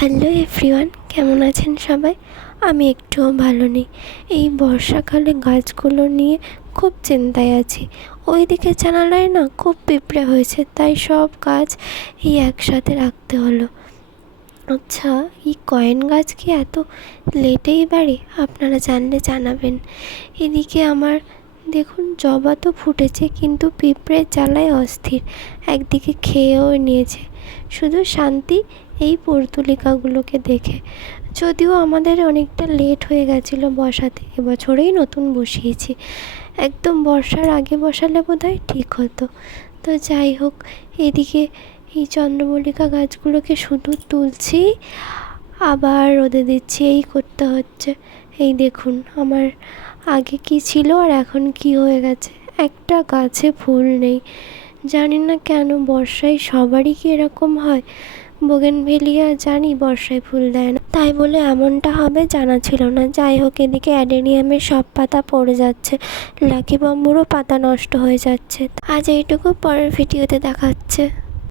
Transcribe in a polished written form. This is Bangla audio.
হ্যালো এভরিওয়ান, কেমন আছেন সবাই? আমি একটুও ভালো নেই। এই বর্ষাকালে গাছগুলো নিয়ে খুব চিন্তায় আছি। ওইদিকে জানালায় না খুব পিঁপড়ে হয়েছে, তাই সব গাছ এই একসাথে রাখতে হলো। আচ্ছা, এই কয়েন গাছ কি এত লেটেই বাড়ে? আপনারা জানলে জানাবেন। এদিকে আমার দেখুন জবা তো ফুটেছে, কিন্তু পিঁপড়ের জ্বালায় অস্থির, একদিকে খেয়েও নিয়েছে। শুধু শান্তি এই পর্তুলিকাগুলোকে দেখে। যদিও আমাদের অনেকটা লেট হয়ে গেছিলো বসাতে, এবছরেই নতুন বসিয়েছি। একদম বর্ষার আগে বসালে বোধহয় ঠিক হতো। তো যাই হোক, এদিকে এই চন্দ্রমল্লিকা গাছগুলোকে শুধু তুলছি আবার রোদে দিচ্ছি, এই করতে হচ্ছে। এই দেখুন আমার আগে কি ছিল আর এখন কি হয়ে গেছে, একটা গাছে ফুল নেই। জানি না কেন, বর্ষায় সবারই কি এরকম হয়? বোগেনভেলিয়া জানি বর্ষায় ফুল দেয় না, তাই বলে এমনটা হবে জানা ছিল না। যাই হোক, এদিকে অ্যাডেনিয়ামের সব পাতা পড়ে যাচ্ছে, লাকি বাম্বুরও পাতা নষ্ট হয়ে যাচ্ছে। আজ এইটুকু, পরের ভিডিওতে দেখা হচ্ছে।